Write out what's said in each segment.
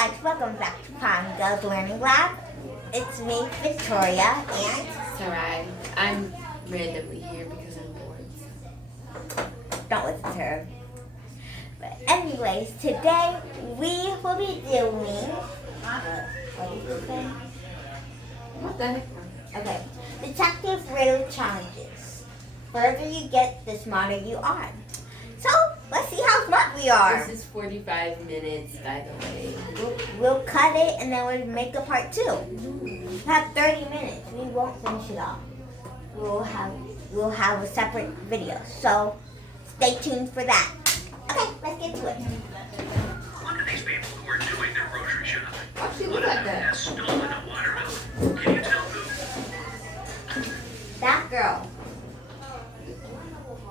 guys, welcome back to Pond Girls Learning Lab. It's me, Victoria, and Sarai. I'm randomly here because I'm bored. don't listen to her. But anyways, today we will be doing what did you say? What the heck? Okay, detective riddle challenges. The further you get, the smarter you are. So let's see how smart we are. This is 45 minutes, by the way. We'll cut it and then we'll make a part 2. We have 30 minutes. We won't finish it all. We'll have a separate video. So stay tuned for that. Okay, let's get to it. Look at these people who are doing their grocery shopping. Why she One look of like them that? has stolen a watermelon. Can you tell who? That girl.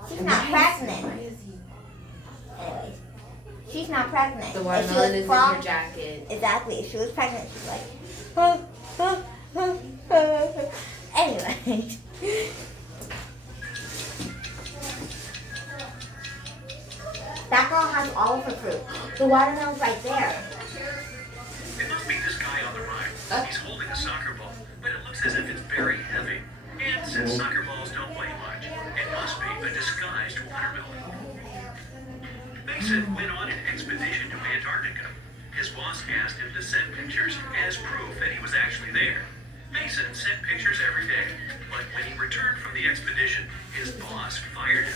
She's not pregnant. Why is he? Anyways, she's not pregnant. The If she watermelon was is in from- her jacket. Exactly. If she was pregnant, she's like, anyway. That girl has all of her fruit. The watermelon's right there. It must be this guy on the right. He's holding a soccer ball, but it looks as if it's very heavy. And since soccer balls don't weigh much, it must be a disguised watermelon. Mason went on an expedition to Antarctica. His boss asked him to send pictures as proof that he was actually there. Mason sent pictures every day, but when he returned from the expedition, his boss fired him.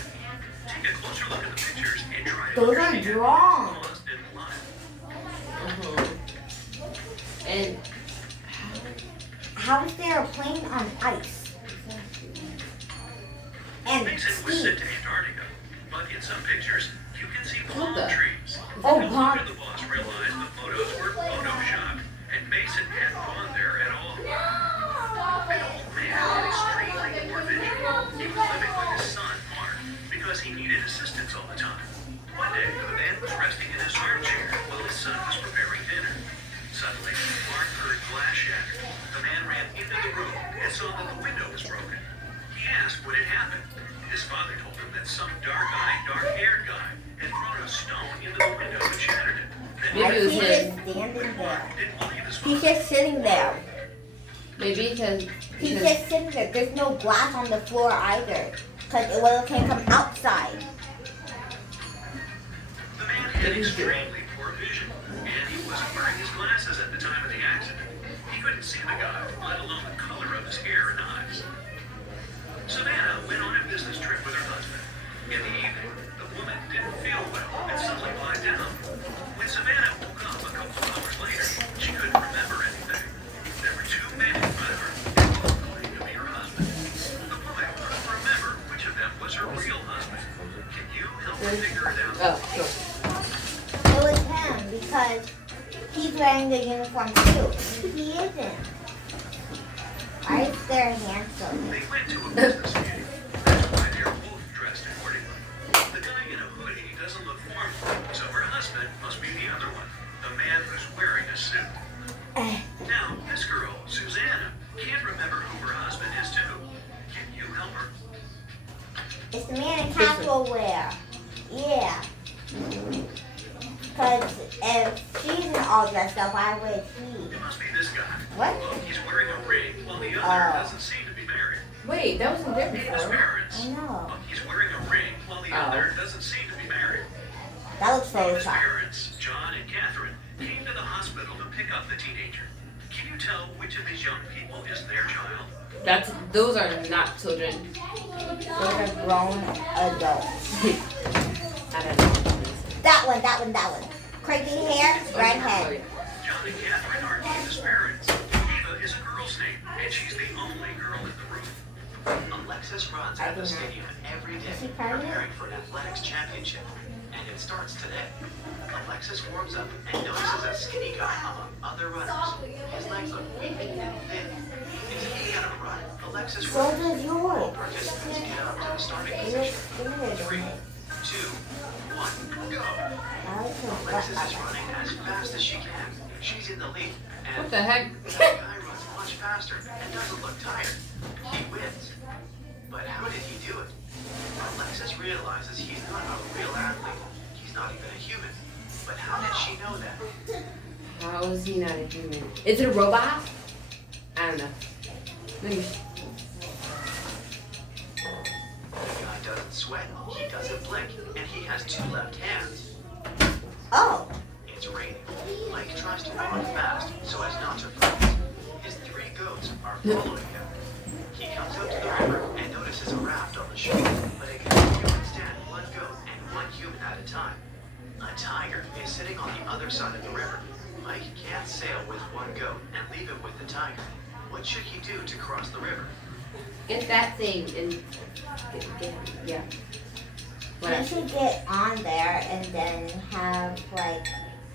Take a closer look at the pictures and try to Those are understand drawn. who boss didn't lie. And How is there a plane on ice? And Mason was sent ski. to Antarctica, but in some pictures, you can see What palm the- trees. Oh, No palm. wonder the boss realized the photos were photoshopped, and Mason hadn't gone there at all. An old man had extremely poor vision. He was living with his son, Mark, because he needed assistance all the time. One day, the man was resting in his armchair while his son was preparing dinner. Suddenly, Mark heard glass shatter. The man ran into the room and saw that the window was broken. He asked what had happened. His father told him that some dark-eyed, dark-haired guy had thrown a stone into the window and shattered it. Then I Maybe it was see him. just standing there. Mark didn't believe his He's father. just sitting there. maybe because He's just sitting there. There's no glass on the floor either. Because it would have came from outside. The man had extremely poor vision, and he wasn't wearing his glasses at the time of the accident. He couldn't see the guy, let alone the color of his hair and eyes. Savannah went on a business trip with her husband. In the evening, the woman didn't feel well and suddenly lied down. When Savannah woke up a couple of hours later, she couldn't remember anything. There were two men in front of her, and both claimed to be her husband. The woman couldn't remember which of them was her real husband. Can you help her figure it out? oh, sure. It was him because he's wearing the uniform too. He isn't. Why is there handsome? They went to a business meeting. That's why they're both dressed accordingly. The guy in a hoodie doesn't look formal, so her husband must be the other one, the man who's wearing a suit. Now, this girl, Susanna, can't remember who her husband is too. Can you help her? It's the man in casual wear. Yeah. Because if she's not all dressed up, why would he? It must be this guy. What? Look, he's wearing a ring while the other doesn't seem to be married. Wait, that wasn't there His before. parents. I know. Look, he's wearing a ring while the other doesn't seem to be married. That looks His Photoshop. parents, John and Catherine, came to the hospital to pick up the teenager. Can you tell which of these young people is their child? Those are not children. Those are grown adults. I don't know. That one. Crazy hair, redhead. John and Catherine are Eva's parents. Eva is a girl's name, and she's the only girl in the room. Alexis runs at the stadium every day, Is she pregnant? preparing for an athletics championship, and it starts today. Alexis warms up and notices a skinny guy among other runners. His legs look weak and thin. If he can run, Alexis So runs. does All yours. participants get up to the starting It looks position. bigger 3, than it. 2, 1, go! Alexis is That running as fast as she can. She's in the lead, What and the heck? the guy runs much faster and doesn't look tired. He wins. But how did he do it? Alexis realizes he's not a real athlete. He's not even a human. But how did she know that? How is he not a human? Is it a robot? I don't know. Maybe. The guy doesn't sweat, he doesn't blink, and he has 2 left hands. Oh, It's raining. Mike tries to walk fast so as not to freeze. His 3 goats are following him. He comes out to the river and notices a raft on the shore, but it can only withstand 1 goat and 1 human at a time. A tiger is sitting on the other side of the river. Mike can't sail with 1 goat and leave it with the tiger. What should he do to cross the river? Get that thing and yeah. you Whatever. should get on there and then have like.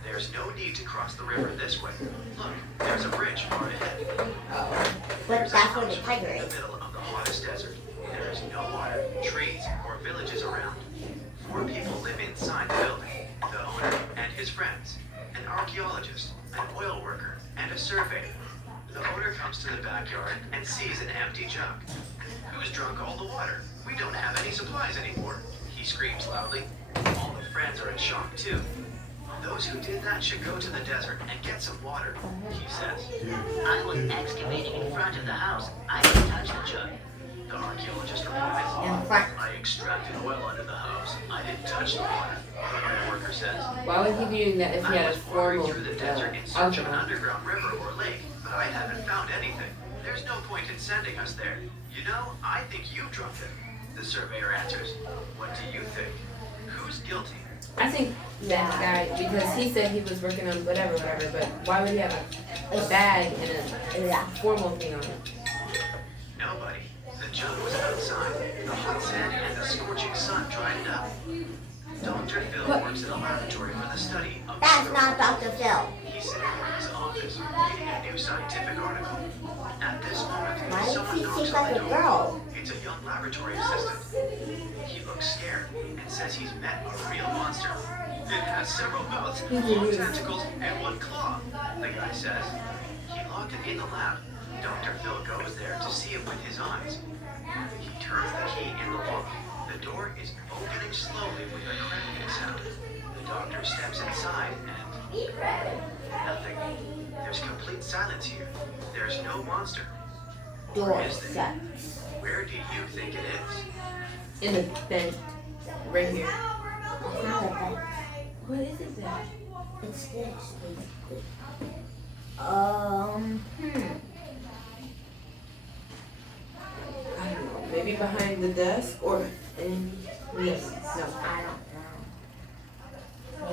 There's no need to cross the river this way. Look, there's a bridge far ahead. Oh, but that's where the tiger In the is. middle of the hottest desert. There is no water, trees, or villages around. 4 people live inside the building. The owner and his friends, an archaeologist, an oil worker, and a surveyor. The owner comes to the backyard and sees an empty jug. Who's drunk all the water? We don't have any supplies anymore. He screams loudly. All the friends are in shock too. Those who did that should go to the desert and get some water, he says. I was excavating in front of the house. I didn't touch the jug. The archaeologist replies. In front. I extracted oil under the house. I didn't touch the water, the oil worker says. Why would he be doing that if he I had a was wandering formal through the desert in search of an algebra? underground river or lake, but I haven't found anything. There's no point in sending us there. You know, I think you drunk it. The surveyor answers. What do you think? Who's guilty? I think that guy, because he said he was working on whatever, but why would he have a bag and a formal thing on it? Nobody. The jug was outside. The hot sand and the scorching sun dried it up. Dr. Phil works in a laboratory for the study of That's not Dr. Phil. He's sitting in his office reading a new scientific article. At this moment, Why does someone he knocks seem on like the a door. girl? It's a young laboratory assistant. He looks scared and says he's met a real monster. It has several mouths, long tentacles, and 1 claw, the guy says. He locked it in the lab. Dr. Phil goes there to see it with his eyes. He turns the key in the lock. The door is opening slowly with a cracking sound. The doctor steps inside and nothing. There's complete silence here. There's no monster. Or Door is there? sucks. Where do you think it is? In the vent, right here. It's not a vent. What is it then? It's this. I don't know. Maybe behind the desk or in. Yes. No. I don't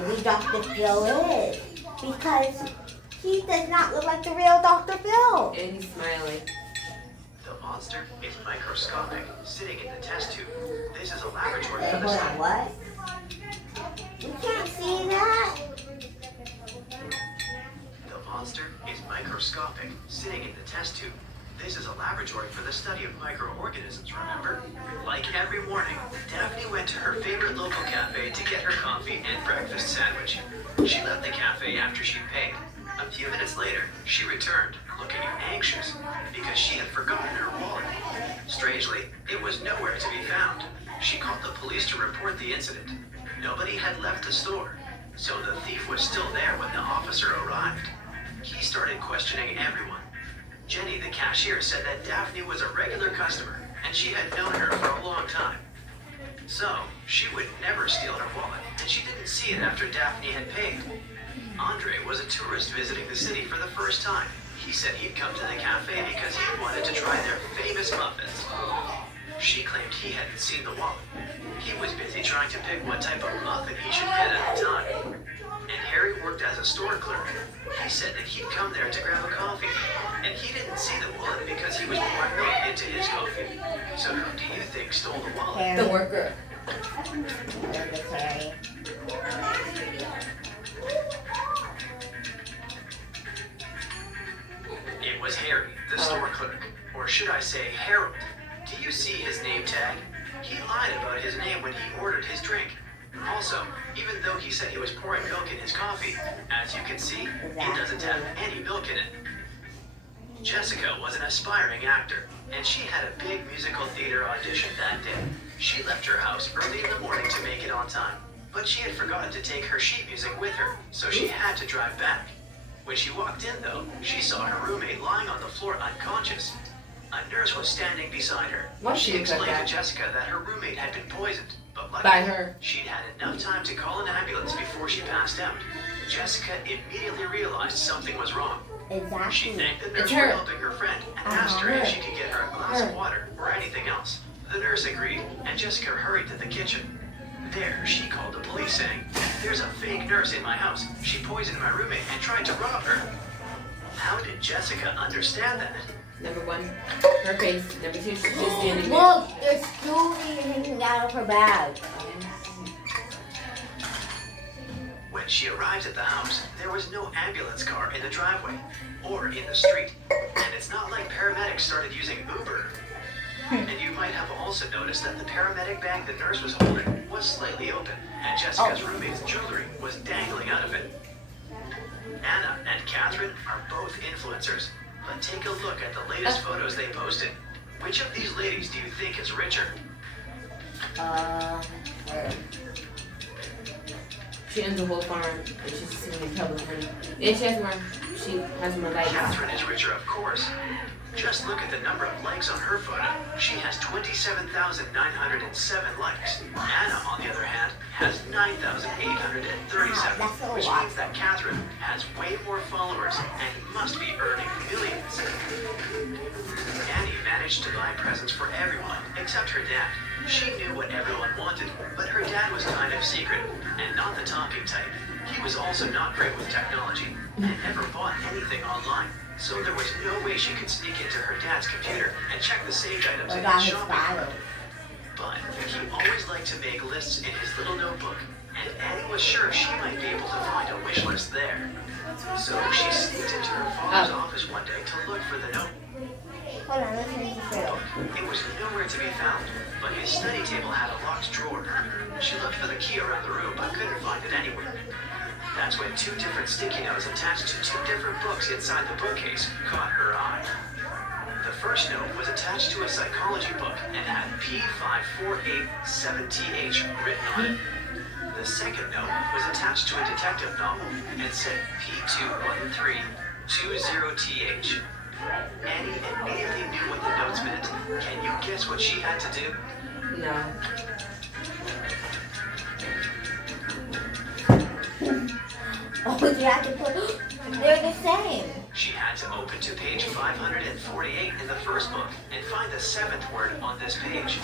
know. Maybe Dr. Phil is. Because he does not look like the real Dr. Phil. And he's smiling. The monster is microscopic, sitting in the test tube. This is a laboratory Wait, for the hold on, study. what? You can't see that? The monster is microscopic, sitting in the test tube. This is a laboratory for the study of microorganisms, remember? Like every morning, Daphne went to her favorite local cafe to get her coffee and breakfast sandwich. She left the cafe after she'd paid. A few minutes later, she returned, looking anxious, because she had forgotten her wallet. Strangely, it was nowhere to be found. She called the police to report the incident. Nobody had left the store, so the thief was still there when the officer arrived. He started questioning everyone. Jenny, the cashier, said that Daphne was a regular customer, and she had known her for a long time. So, she would never steal her wallet, and she didn't see it after Daphne had paid. Andre was a tourist visiting the city for the first time. He said he'd come to the cafe because he wanted to try their famous muffins. She claimed he hadn't seen the wallet. He was busy trying to pick what type of muffin he should get at the time. And Harry worked as a store clerk. He said that he'd come there to grab a coffee, and he didn't see the wallet because he was pouring milk into his coffee. So who do you think stole the wallet? Harry. The worker. Look at Harry. It was Harry, the store clerk. Or should I say Harold. Do you see his name tag? He lied about his name when he ordered his drink. Also, even though he said he was pouring milk in his coffee, as you can see, it doesn't have any milk in it. Jessica was an aspiring actor, and she had a big musical theater audition that day. She left her house early in the morning to make it on time, but she had forgotten to take her sheet music with her, so she had to drive back. When she walked in, though, she saw her roommate lying on the floor unconscious. A nurse was standing beside her. Why She she look like explained that? to Jessica that her roommate had been poisoned, but By luckily, her. she'd had enough time to call an ambulance before she passed out. Jessica immediately realized something was wrong. She Exactly. thanked the nurse It's for her. helping her friend and asked her if Her. she could get her a glass of Her. water or anything else. The nurse agreed, and Jessica hurried to the kitchen. There, she called the police saying, "There's a fake nurse in my house. She poisoned my roommate and tried to rob her." How did Jessica understand that? Number one, her face. Number two, she's just standing there. Look, there's jewelry hanging out of her bag. When she arrived at the house, there was no ambulance car in the driveway or in the street. And it's not like paramedics started using Uber. And you might have also noticed that the paramedic bag the nurse was holding was slightly open, and Jessica's roommate's jewelry was dangling out of it. Anna and Catherine are both influencers, but take a look at the latest photos they posted. Which of these ladies do you think is richer? Her. She owns a whole farm and she's sitting in public money. And she has more likes. Catherine is richer, of course. Just look at the number of likes on her photo. She has 27,907 likes. Anna, on the other hand, has 9,837, That's a which lot. means that Catherine has way more followers and must be earning millions. Annie managed to buy presents for everyone except her dad. She knew what everyone wanted, but her dad was kind of secret and not the talking type. He was also not great with technology and never bought anything online. So there was no way she could sneak into her dad's computer and check the saved items What in about his his shopping father? cart. But he always liked to make lists in his little notebook, and Annie was sure she might be able to find a wish list there. So she sneaked into her father's office one day to look for the note. Hold on, listen to the show. It was nowhere to be found, but his study table had a locked drawer. She looked for the key around the room, but couldn't find it anywhere. That's when two different sticky notes attached to two different books inside the bookcase caught her eye. The first note was attached to a psychology book and had P5487TH written on it. The second note was attached to a detective novel and said P21320TH. Annie immediately knew what the notes meant. Can you guess what she had to do? No. Oh, you have to put. They're the same. She had to open to page 548 in the first book and find the seventh word on this page.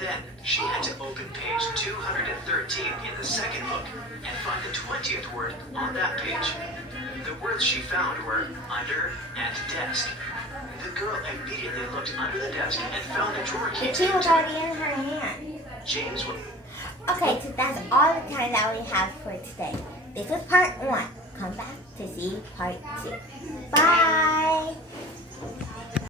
Then she had to open page 213 in the second book and find the 20th word on that page. The words she found were under and desk. The girl immediately looked under the desk and found the drawer key. The key was already in her hand. James was. Okay, so that's all the time that we have for today. This was part 1. Come back to see part 2. Bye!